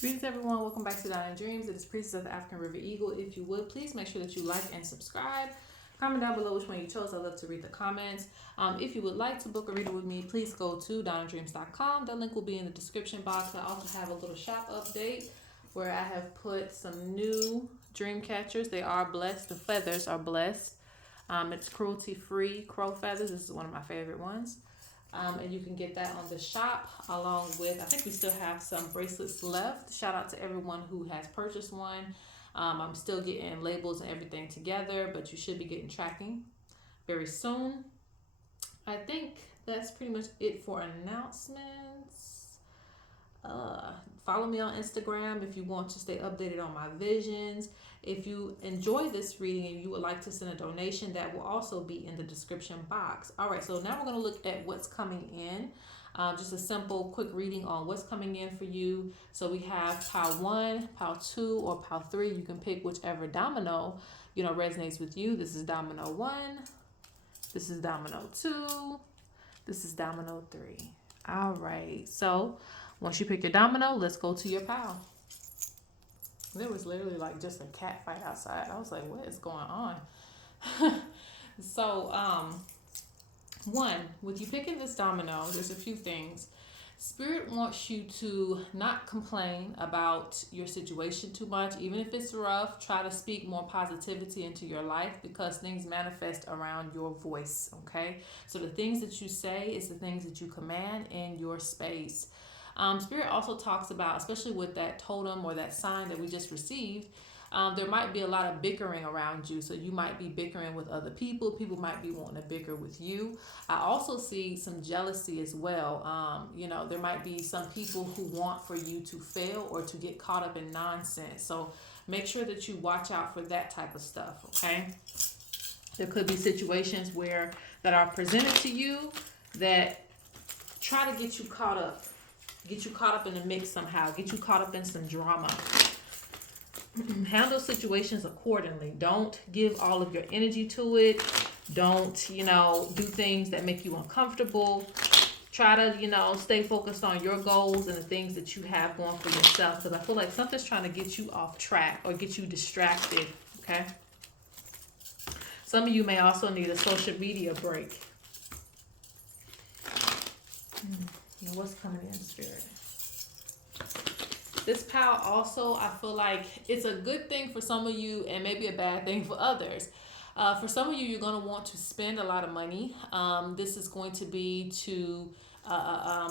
Greetings everyone, welcome back to Dine Dreams. It is Priestess of the African River Eagle. If you would, please make sure that you like and subscribe. Comment down below which one you chose. I love to read the comments. If you would like to book a reader with me, please go to dinedreams.com. The link will be in the description box. I also have a little shop update where I have put some new Dreamcatchers. They are blessed. The feathers are blessed. It's cruelty-free crow feathers. This is one of my favorite ones. And you can get that on the shop along with, I think we still have some bracelets left. Shout out to everyone who has purchased one. I'm still getting labels and everything together, but you should be getting tracking very soon. I think that's pretty much it for announcements. Follow me on Instagram if you want to stay updated on my visions. If you enjoy this reading and you would like to send a donation, that will also be in the description box. All right, so now we're going to look at what's coming in. Just a simple, quick reading on what's coming in for you. So we have pile 1, pile 2, or pile 3. You can pick whichever domino, resonates with you. This is domino 1. This is domino 2. This is domino 3. All right, so once you pick your domino, let's go to your pile. There was literally like just a cat fight outside. I was like, what is going on? So, one, with you picking this domino, there's a few things. Spirit wants you to not complain about your situation too much. Even if it's rough, try to speak more positivity into your life because things manifest around your voice, okay? So the things that you say is the things that you command in your space. Spirit also talks about, especially with that totem or that sign that we just received, there might be a lot of bickering around you. So you might be bickering with other people. People might be wanting to bicker with you. I also see some jealousy as well. There might be some people who want for you to fail or to get caught up in nonsense. So make sure that you watch out for that type of stuff, okay? There could be situations that are presented to you that try to get you caught up. Get you caught up in the mix somehow. Get you caught up in some drama. Handle situations accordingly. Don't give all of your energy to it. Don't, do things that make you uncomfortable. Try to, stay focused on your goals and the things that you have going for yourself. Because I feel like something's trying to get you off track or get you distracted, okay? Some of you may also need a social media break. What's coming in, Spirit? This pile also, I feel like it's a good thing for some of you and maybe a bad thing for others. For some of you, you're going to want to spend a lot of money. This is going to be to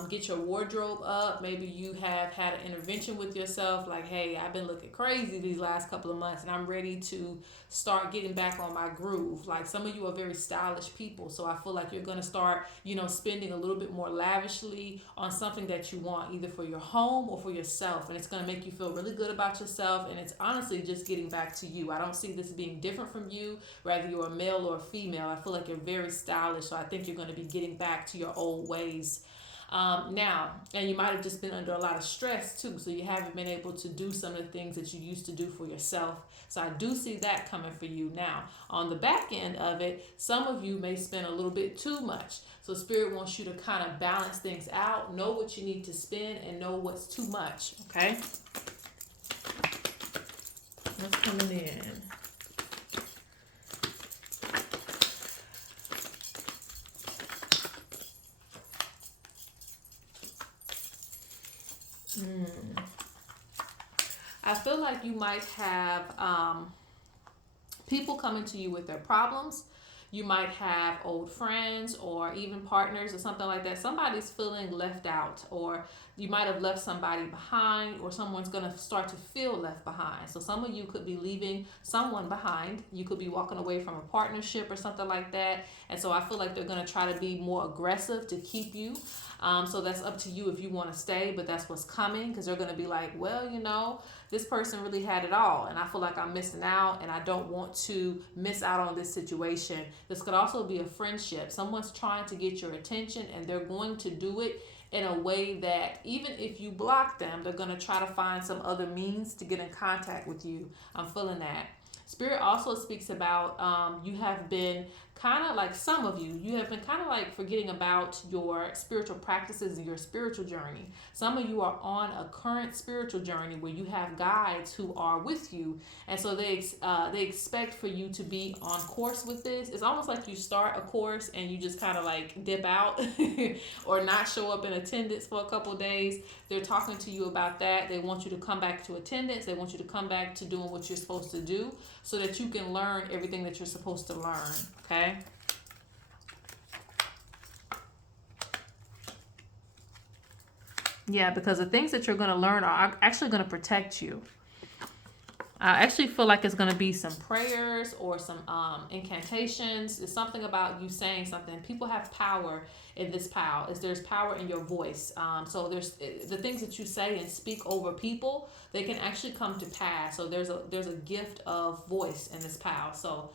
get your wardrobe up. Maybe you have had an intervention with yourself like, hey, I've been looking crazy these last couple of months and I'm ready to start getting back on my groove. Like some of you are very stylish people, so I feel like you're going to start, spending a little bit more lavishly on something that you want, either for your home or for yourself, and it's going to make you feel really good about yourself, and it's honestly just getting back to you. I don't see this being different from you, whether you're a male or a female. I feel like you're very stylish, so I think you're going to be getting back to your old ways. Now, and you might have just been under a lot of stress too, so you haven't been able to do some of the things that you used to do for yourself. So I do see that coming for you. Now, on the back end of it, some of you may spend a little bit too much. So Spirit wants you to kind of balance things out, know what you need to spend, and know what's too much, okay? What's coming in? I feel like you might have people coming to you with their problems. You might have old friends or even partners or something like that. Somebody's feeling left out, or you might have left somebody behind, or someone's going to start to feel left behind. So some of you could be leaving someone behind. You could be walking away from a partnership or something like that. And so I feel like they're going to try to be more aggressive to keep you. So that's up to you if you want to stay, but that's what's coming, because they're going to be like, well, this person really had it all, and I feel like I'm missing out, and I don't want to miss out on this situation. This could also be a friendship. Someone's trying to get your attention, and they're going to do it in a way that even if you block them, they're going to try to find some other means to get in contact with you. I'm feeling that. Spirit also speaks about you have been kind of like, some of you have been kind of like forgetting about your spiritual practices and your spiritual journey. Some of you are on a current spiritual journey where you have guides who are with you, and so they expect for you to be on course with this. It's almost like you start a course and you just kind of like dip out or not show up in attendance for a couple of days. They're talking to you about that. They want you to come back to attendance. They want you to come back to doing what you're supposed to do so that you can learn everything that you're supposed to learn. Okay? Yeah, because the things that you're going to learn are actually going to protect you. I actually feel like it's going to be some prayers or some incantations. It's something about you saying something. People have power in this power. There's power in your voice. So there's the things that you say and speak over people, they can actually come to pass. So there's a gift of voice in this power. So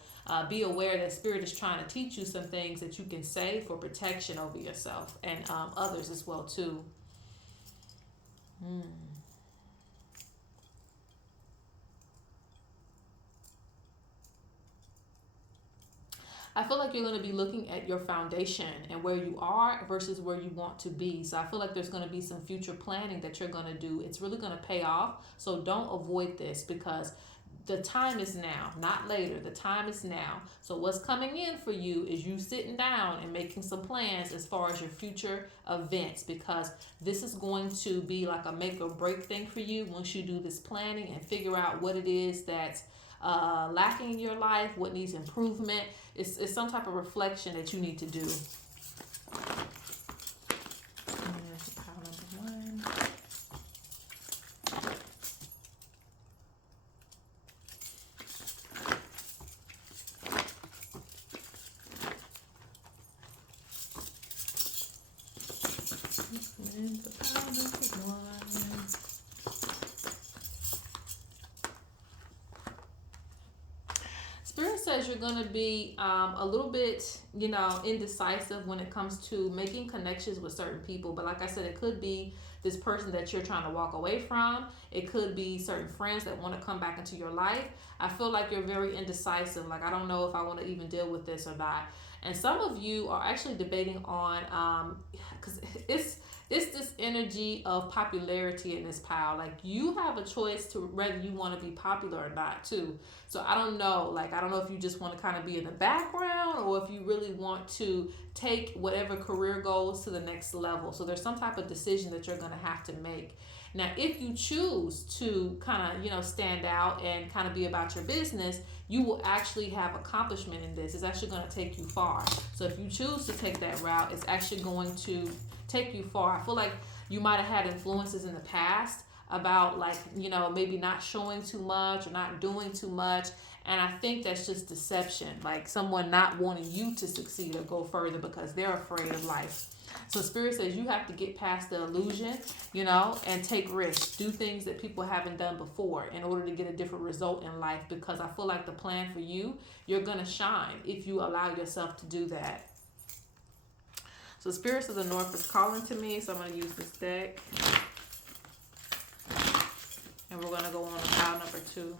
be aware that Spirit is trying to teach you some things that you can say for protection over yourself and others as well too. I feel like you're going to be looking at your foundation and where you are versus where you want to be. So I feel like there's going to be some future planning that you're going to do. It's really going to pay off. So don't avoid this, because the time is now, not later. The time is now. So what's coming in for you is you sitting down and making some plans as far as your future events, because this is going to be like a make or break thing for you once you do this planning and figure out what it is that's lacking in your life, what needs improvement. It's some type of reflection that you need to do. There's pile number 1. And the pile number 1. Spirit says you're going to be a little bit, indecisive when it comes to making connections with certain people. But like I said, it could be this person that you're trying to walk away from. It could be certain friends that want to come back into your life. I feel like you're very indecisive. Like, I don't know if I want to even deal with this or not. And some of you are actually debating on, because it's this energy of popularity in this pile. Like, you have a choice to whether you want to be popular or not too. So I don't know. Like, I don't know if you just want to kind of be in the background or if you really want to take whatever career goals to the next level. So there's some type of decision that you're going to have to make. Now, if you choose to kind of, stand out and kind of be about your business, you will actually have accomplishment in this. It's actually going to take you far. So if you choose to take that route, it's actually going to take you far. I feel like you might have had influences in the past about, like, maybe not showing too much or not doing too much. And I think that's just deception, like someone not wanting you to succeed or go further because they're afraid of life. So Spirit says you have to get past the illusion, and take risks. Do things that people haven't done before in order to get a different result in life, because I feel like the plan for you, you're going to shine if you allow yourself to do that. So Spirits of the North is calling to me, so I'm going to use this deck. And we're going to go on to pile number 2.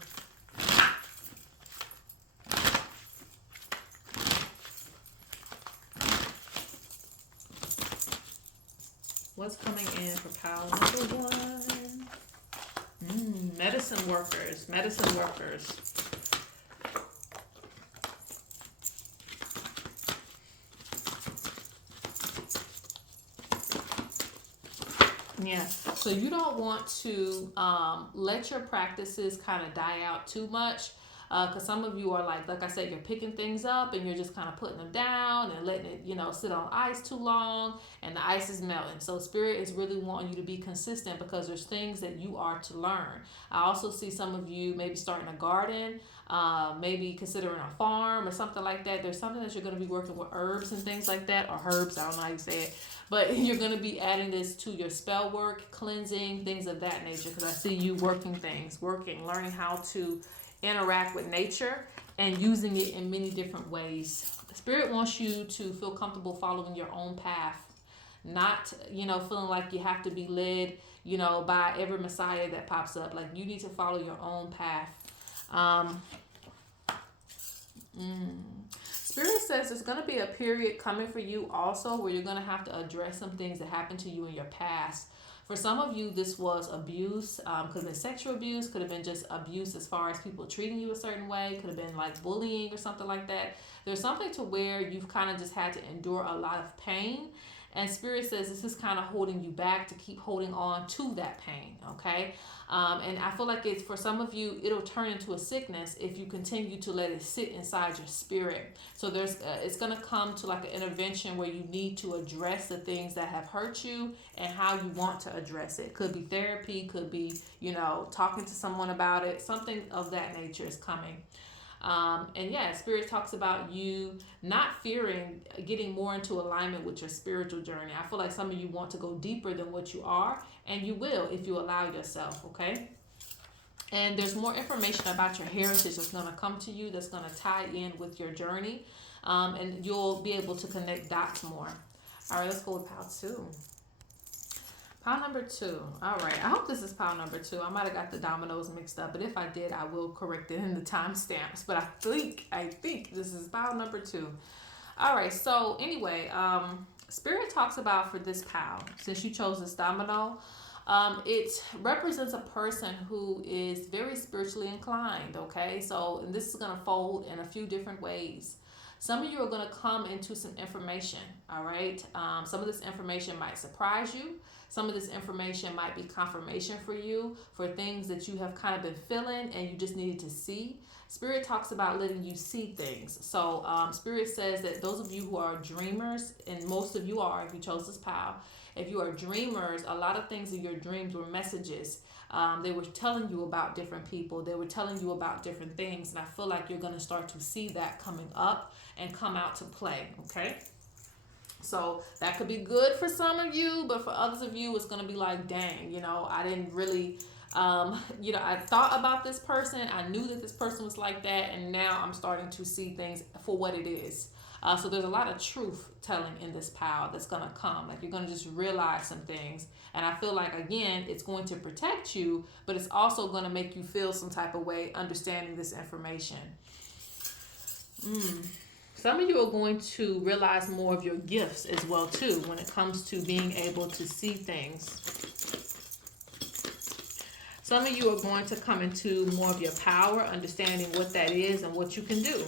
What's coming in for pile number 1? Medicine workers. Medicine workers. Yeah, so you don't want to let your practices kind of die out too much, because some of you are like I said, you're picking things up and you're just kind of putting them down and letting it, sit on ice too long, and the ice is melting. So Spirit is really wanting you to be consistent because there's things that you are to learn. I also see some of you maybe starting a garden, maybe considering a farm or something like that. There's something that you're going to be working with herbs and things like that, or herbs, I don't know how you say it. But you're going to be adding this to your spell work, cleansing, things of that nature. Because I see you learning how to interact with nature and using it in many different ways. Spirit wants you to feel comfortable following your own path. Not, feeling like you have to be led, by every Messiah that pops up. Like, you need to follow your own path. Spirit says there's going to be a period coming for you also where you're going to have to address some things that happened to you in your past. For some of you, this was abuse. Could have been sexual abuse, could have been just abuse as far as people treating you a certain way, could have been like bullying or something like that. There's something to where you've kind of just had to endure a lot of pain. And Spirit says this is kind of holding you back to keep holding on to that pain, okay? And I feel like it's for some of you, it'll turn into a sickness if you continue to let it sit inside your spirit. So it's going to come to like an intervention where you need to address the things that have hurt you and how you want to address it. Could be therapy, could be, talking to someone about it. Something of that nature is coming. And yeah, Spirit talks about you not fearing getting more into alignment with your spiritual journey. I feel like some of you want to go deeper than what you are, and you will if you allow yourself, okay? And there's more information about your heritage that's going to come to you that's going to tie in with your journey, and you'll be able to connect dots more. All right, let's go with pile 2. Pile number 2. All right. I hope this is pile number 2. I might have got the dominoes mixed up, but if I did, I will correct it in the timestamps. But I think this is pile number 2. All right. So anyway, Spirit talks about for this pile, since you chose this domino, it represents a person who is very spiritually inclined. Okay. So and this is going to fold in a few different ways. Some of you are going to come into some information. All right. Some of this information might surprise you. Some of this information might be confirmation for you for things that you have kind of been feeling and you just needed to see. Spirit talks about letting you see things. So Spirit says that those of you who are dreamers, and most of you are if you chose this pile, if you are dreamers, a lot of things in your dreams were messages. They were telling you about different people. They were telling you about different things. And I feel like you're going to start to see that coming up and come out to play. Okay. So that could be good for some of you, but for others of you, it's going to be like, dang, I didn't really, I thought about this person. I knew that this person was like that. And now I'm starting to see things for what it is. So there's a lot of truth telling in this pile that's going to come. Like you're going to just realize some things. And I feel like, again, it's going to protect you, but it's also going to make you feel some type of way understanding this information. Some of you are going to realize more of your gifts as well, too, when it comes to being able to see things. Some of you are going to come into more of your power, understanding what that is and what you can do.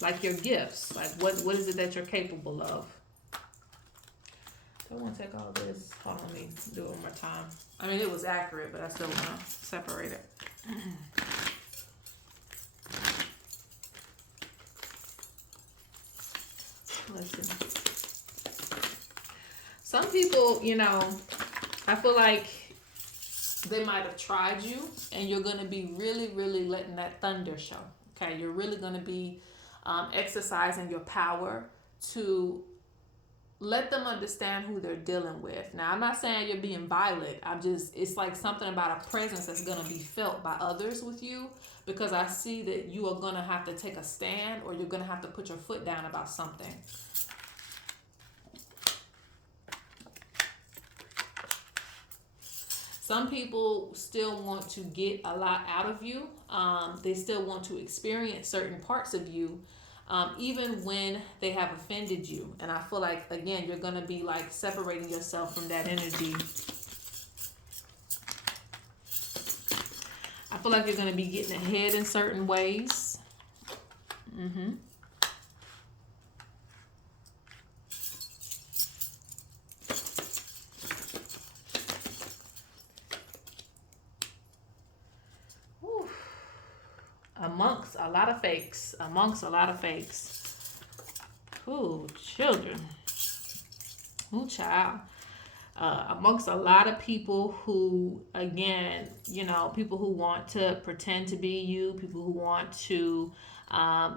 Like your gifts. Like what is it that you're capable of? I want to take all this. Hold on, let me do it one more time. I mean, it was accurate, but I still want to separate it. Listen. Some people, I feel like they might have tried you and you're going to be really, really letting that thunder show. Okay. You're really going to be exercising your power to let them understand who they're dealing with. Now, I'm not saying you're being violent. It's like something about a presence that's going to be felt by others with you, because I see that you are going to have to take a stand or you're going to have to put your foot down about something. Some people still want to get a lot out of you. They still want to experience certain parts of you, even when they have offended you. And I feel like, again, you're going to be like separating yourself from that energy. I feel like you're going to be getting ahead in certain ways. Amongst a lot of fakes. Ooh, children. Ooh, child. Amongst a lot of people who, again, people who want to pretend to be you, people who want to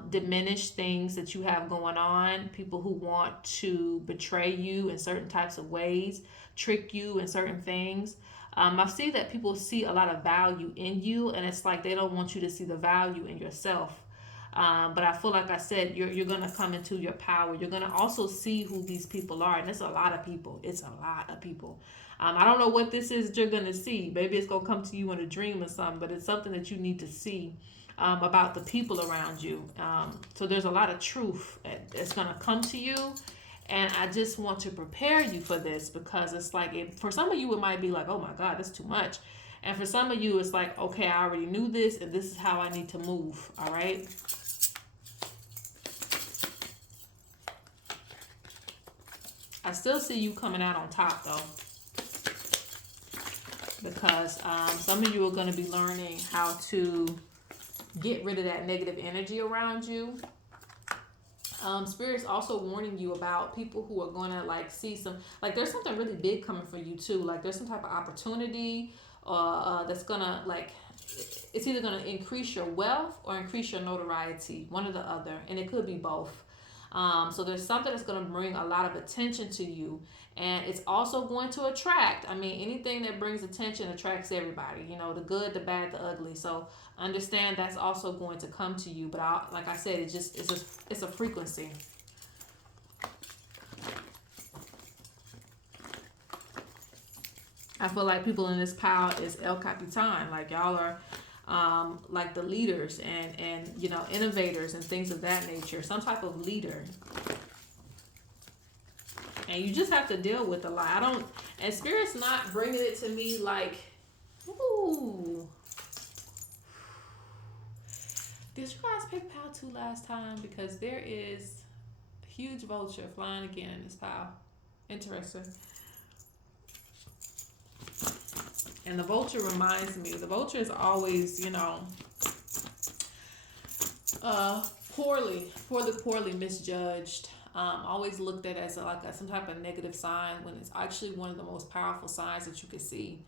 diminish things that you have going on, people who want to betray you in certain types of ways, trick you in certain things. I see that people see a lot of value in you, and it's like they don't want you to see the value in yourself. But I feel like I said, you're going to come into your power. You're going to also see who these people are. And it's a lot of people. I don't know what this is that you're going to see. Maybe it's going to come to you in a dream or something, but it's something that you need to see. about the people around you. So there's a lot of truth that's going to come to you. And I just want to prepare you for this, because it's like, for some of you, it might be like, oh my God, that's too much. And for some of you, it's like, okay, I already knew this, and this is how I need to move. All right. I still see you coming out on top, though, because some of you are going to be learning how to get rid of that negative energy around you. Spirit's also warning you about people who are going to like see some, like there's something really big coming for you too. Like there's some type of opportunity that's going to like, it's either going to increase your wealth or increase your notoriety, one or the other. And it could be both. So there's something that's going to bring a lot of attention to you, and it's also going to attract. I mean, anything that brings attention attracts everybody, you know, the good, the bad, the ugly. So understand that's also going to come to you. But like I said, it's a frequency. I feel like people in this pile is El Capitan. Like y'all are like the leaders and you know, innovators and things of that nature, some type of leader. And you just have to deal with a lot. And Spirit's not bringing it to me like, ooh. Did you guys pick pile 2 last time? Because there is a huge vulture flying again in this pile. Interesting. And the vulture reminds me, the vulture is always, you know, poorly misjudged. Always looked at as some type of negative sign, when it's actually one of the most powerful signs that you could see.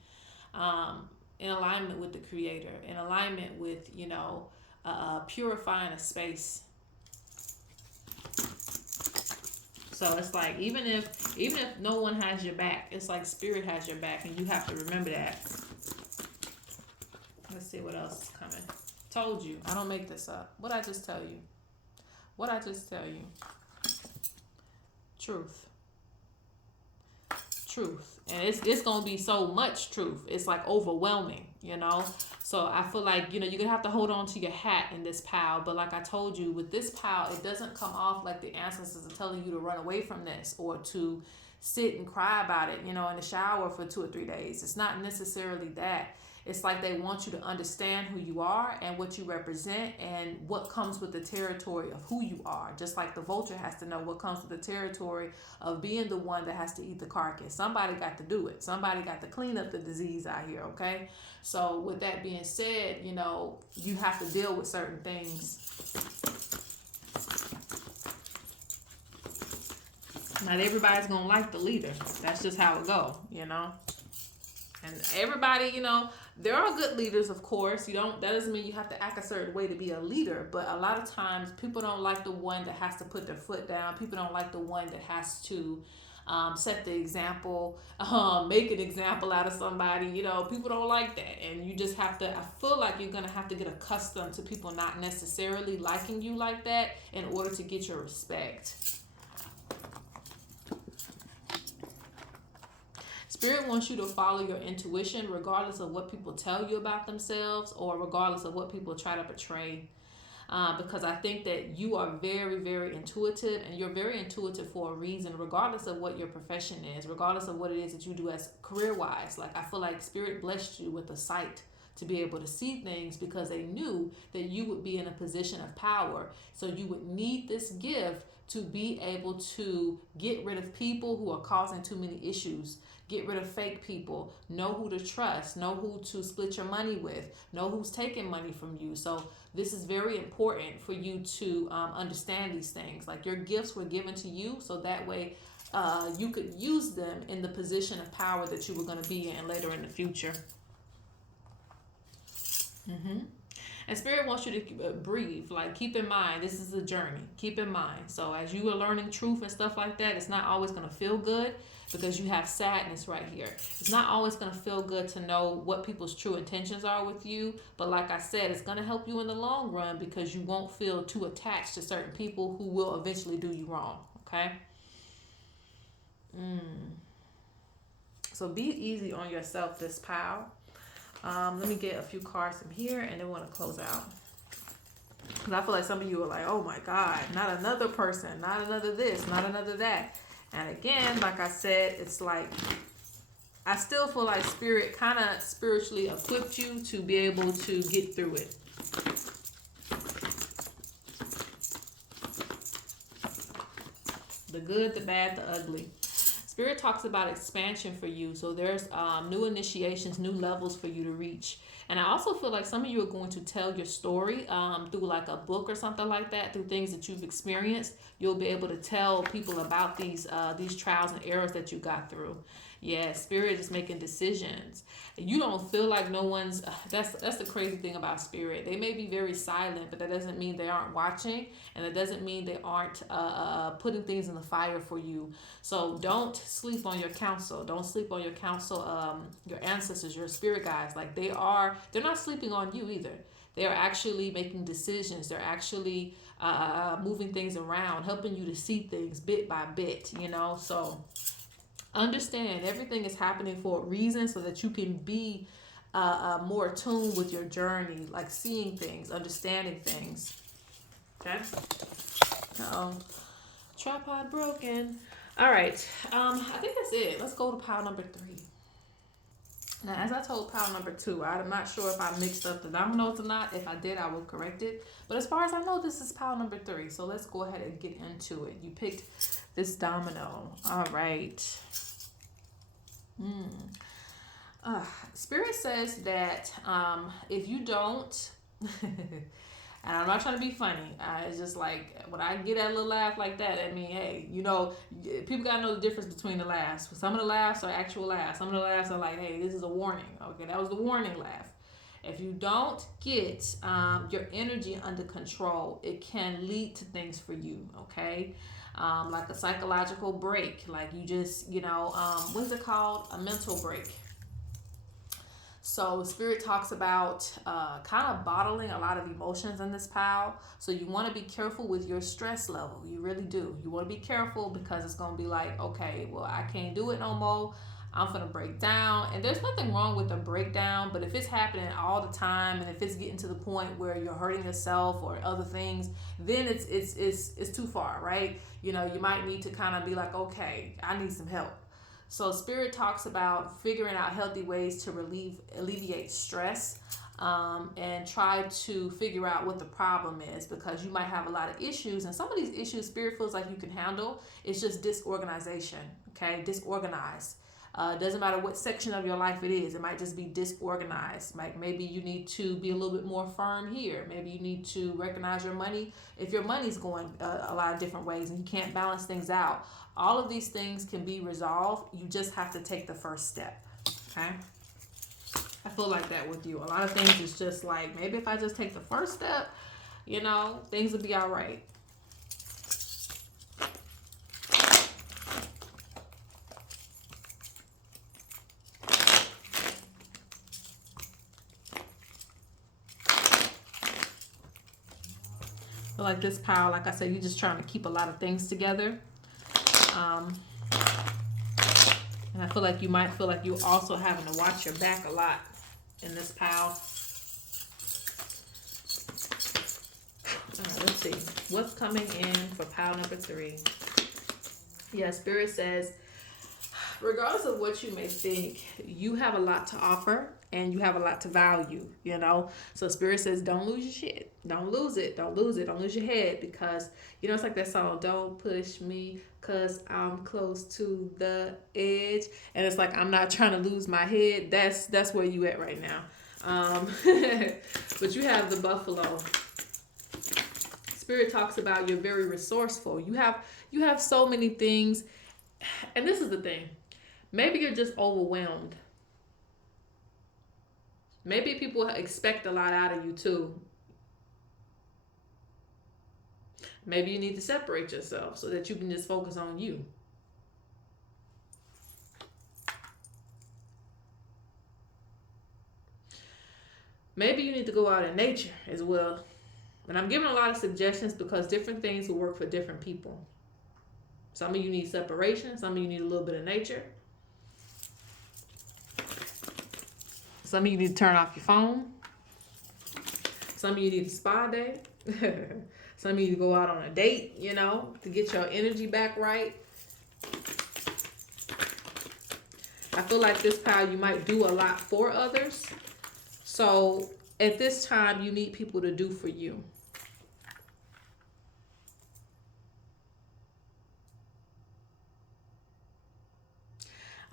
In alignment with the Creator, in alignment with, you know, purifying a space. So it's like, even if no one has your back, it's like Spirit has your back, and you have to remember that. Let's see what else is coming. Told you, I don't make this up. What I just tell you? Truth. And it's gonna be so much truth. It's like overwhelming, you know. So I feel like, you know, you're gonna have to hold on to your hat in this pile. But like I told you, with this pile, it doesn't come off like the ancestors are telling you to run away from this or to sit and cry about it, you know, in the shower for 2 or 3 days. It's not necessarily that. It's like they want you to understand who you are and what you represent and what comes with the territory of who you are. Just like the vulture has to know what comes with the territory of being the one that has to eat the carcass. Somebody got to do it. Somebody got to clean up the disease out here, okay? So with that being said, you know, you have to deal with certain things. Not everybody's going to like the leader. That's just how it go, you know? And everybody, you know, there are good leaders, of course. That doesn't mean you have to act a certain way to be a leader. But a lot of times people don't like the one that has to put their foot down. People don't like the one that has to set the example, make an example out of somebody. You know, people don't like that. And you just have to, I feel like you're going to have to get accustomed to people not necessarily liking you like that in order to get your respect. Spirit wants you to follow your intuition regardless of what people tell you about themselves or regardless of what people try to portray. Because I think that you are very, very intuitive, and you're very intuitive for a reason, regardless of what your profession is, regardless of what it is that you do as career-wise. Like, I feel like Spirit blessed you with a sight to be able to see things because they knew that you would be in a position of power. So you would need this gift to be able to get rid of people who are causing too many issues. Get rid of fake people. Know who to trust. Know who to split your money with. Know who's taking money from you. So this is very important for you to understand these things. Like, your gifts were given to you so that way you could use them in the position of power that you were going to be in later in the future. And Spirit wants you to breathe. Like, keep in mind, this is a journey. Keep in mind. So as you are learning truth and stuff like that, it's not always going to feel good because you have sadness right here. It's not always going to feel good to know what people's true intentions are with you. But like I said, it's going to help you in the long run because you won't feel too attached to certain people who will eventually do you wrong. Okay? So be easy on yourself, this pile. Let me get a few cards from here and then we're going to close out. Because I feel like some of you are like, oh my God, not another person, not another this, not another that. And again, like I said, it's like, I still feel like Spirit kind of spiritually equipped you to be able to get through it. The good, the bad, the ugly. Spirit talks about expansion for you. So there's new initiations, new levels for you to reach. And I also feel like some of you are going to tell your story through like a book or something like that, through things that you've experienced. You'll be able to tell people about these trials and errors that you got through. Yeah, Spirit is making decisions. You don't feel like no one's. That's the crazy thing about Spirit. They may be very silent, but that doesn't mean they aren't watching, and it doesn't mean they aren't putting things in the fire for you. So don't sleep on your counsel. Don't sleep on your counsel. Your ancestors, your spirit guides, like they're not sleeping on you either. They are actually making decisions. They're actually moving things around, helping you to see things bit by bit. So understand everything is happening for a reason, so that you can be more attuned with your journey, like seeing things, understanding things. Okay. Uh-oh. Tripod broken. All right. I think that's it. Let's go to pile number 3. Now, as I told pile number 2, I'm not sure if I mixed up the dominoes or not. If I did, I will correct it. But as far as I know, this is pile number 3. So let's go ahead and get into it. You picked this domino. All right. Spirit says that if you don't, and I'm not trying to be funny, it's just like when I get that little laugh like that, I mean, hey, people gotta know the difference between the laughs. Some of the laughs are actual laughs. Some of the laughs are like, hey, this is a warning. Okay, that was the warning laugh. If you don't get your energy under control, it can lead to things for you, okay? Like a psychological break. Like you just, what's it called? A mental break. So Spirit talks about kind of bottling a lot of emotions in this pile. So you want to be careful with your stress level. You really do. You want to be careful because it's going to be like, okay, well, I can't do it no more. I'm going to break down. And there's nothing wrong with a breakdown, but if it's happening all the time and if it's getting to the point where you're hurting yourself or other things, then it's too far, right? You might need to kind of be like, okay, I need some help. So Spirit talks about figuring out healthy ways to alleviate stress and try to figure out what the problem is, because you might have a lot of issues, and some of these issues Spirit feels like you can handle. It's just disorganization, okay? Disorganized. Doesn't matter what section of your life it is. It might just be disorganized. Like maybe you need to be a little bit more firm here. Maybe you need to recognize your money. If your money's going a lot of different ways and you can't balance things out, all of these things can be resolved. You just have to take the first step. Okay? I feel like that with you. A lot of things is just like, maybe if I just take the first step, things will be all right. Like this pile, like I said, you're just trying to keep a lot of things together. And I feel like you might feel like you're also having to watch your back a lot in this pile. All right, let's see. What's coming in for pile number 3? Yeah, Spirit says, regardless of what you may think, you have a lot to offer and you have a lot to value, So Spirit says, don't lose your shit. Don't lose it. Don't lose it. Don't lose your head, because, it's like that song, don't push me because I'm close to the edge. And it's like, I'm not trying to lose my head. That's where you at right now. But you have the buffalo. Spirit talks about you're very resourceful. You have so many things. And this is the thing. Maybe you're just overwhelmed. Maybe people expect a lot out of you too. Maybe you need to separate yourself so that you can just focus on you. Maybe you need to go out in nature as well. And I'm giving a lot of suggestions because different things will work for different people. Some of you need separation. Some of you need a little bit of nature. Some of you need to turn off your phone. Some of you need a spa day. Some of you go out on a date, you know, to get your energy back right. I feel like this pile, you might do a lot for others. So at this time, you need people to do for you.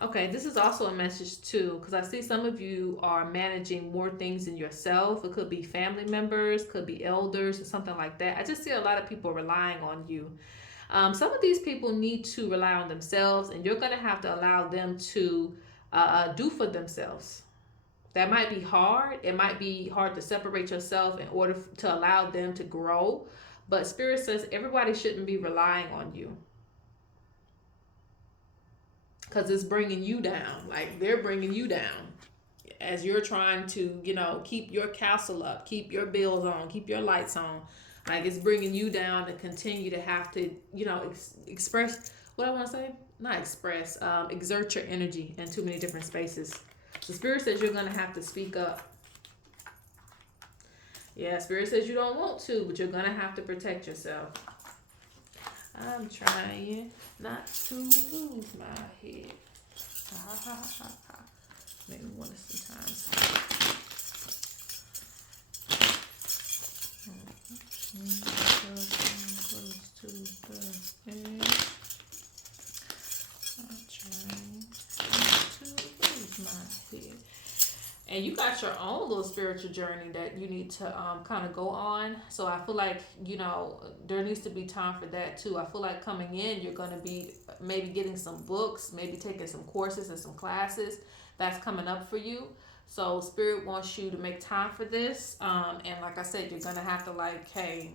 Okay, this is also a message too, because I see some of you are managing more things than yourself. It could be family members, could be elders, or something like that. I just see a lot of people relying on you. Some of these people need to rely on themselves, and you're going to have to allow them to do for themselves. That might be hard. It might be hard to separate yourself in order to allow them to grow. But Spirit says everybody shouldn't be relying on you, because it's bringing you down. Like, they're bringing you down as you're trying to, you know, keep your castle up, keep your bills on, keep your lights on. Like, it's bringing you down to continue to have to, you know, express what I want to say. Not express, exert your energy in too many different spaces. The Spirit says you're going to have to speak up. Yeah, Spirit says you don't want to, but you're going to have to protect yourself. I'm trying not to lose my head. Ha ha ha ha. Maybe one of sometimes. Close to the edge. I'm trying not to lose my head. And you got your own little spiritual journey that you need to kind of go on. So I feel like, you know, there needs to be time for that too. I feel like coming in, you're going to be maybe getting some books, maybe taking some courses and some classes that's coming up for you. So Spirit wants you to make time for this. And like I said, you're going to have to like, hey,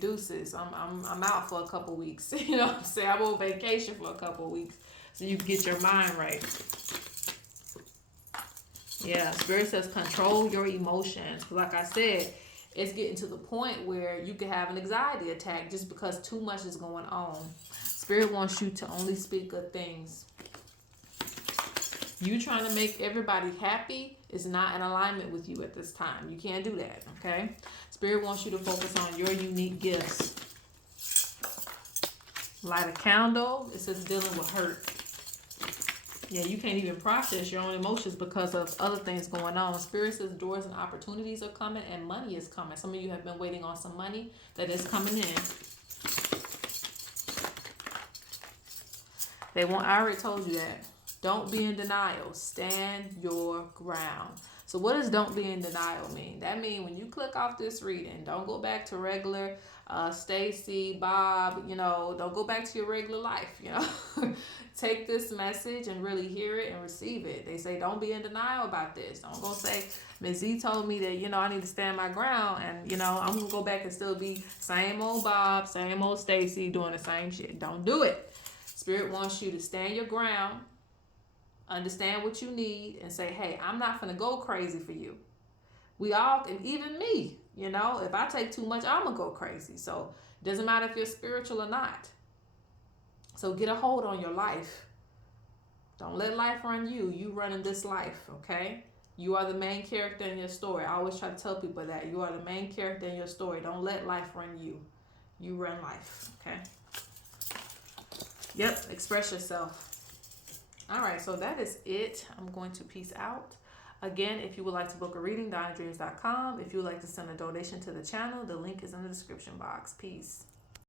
deuces, I'm out for a couple weeks. You know what I'm saying? I'm on vacation for a couple weeks so you can get your mind right. Yeah, Spirit says control your emotions. Like I said, it's getting to the point where you can have an anxiety attack just because too much is going on. Spirit wants you to only speak good things. You trying to make everybody happy is not in alignment with you at this time. You can't do that, okay? Spirit wants you to focus on your unique gifts. Light a candle. It says dealing with hurt. Yeah, you can't even process your own emotions because of other things going on. Spirit says doors and opportunities are coming and money is coming. Some of you have been waiting on some money that is coming in. I already told you that. Don't be in denial. Stand your ground. So what does don't be in denial mean? That means when you click off this reading, don't go back to regular Stacy, Bob, you know, don't go back to your regular life, you know. Take this message and really hear it and receive it. They say don't be in denial about this. Don't go say, Ms.Z told me that, you know, I need to stand my ground and, you know, I'm going to go back and still be same old Bob, same old Stacy doing the same shit. Don't do it. Spirit wants you to stand your ground, understand what you need, and say, hey, I'm not going to go crazy for you. We all, and even me, you know, if I take too much, I'm going to go crazy. So it doesn't matter if you're spiritual or not. So get a hold on your life. Don't let life run you. You running this life, okay? You are the main character in your story. I always try to tell people that. You are the main character in your story. Don't let life run you. You run life, okay? Yep, express yourself. All right, so that is it. I'm going to peace out. Again, if you would like to book a reading, DonnaDreams.com. If you would like to send a donation to the channel, the link is in the description box. Peace.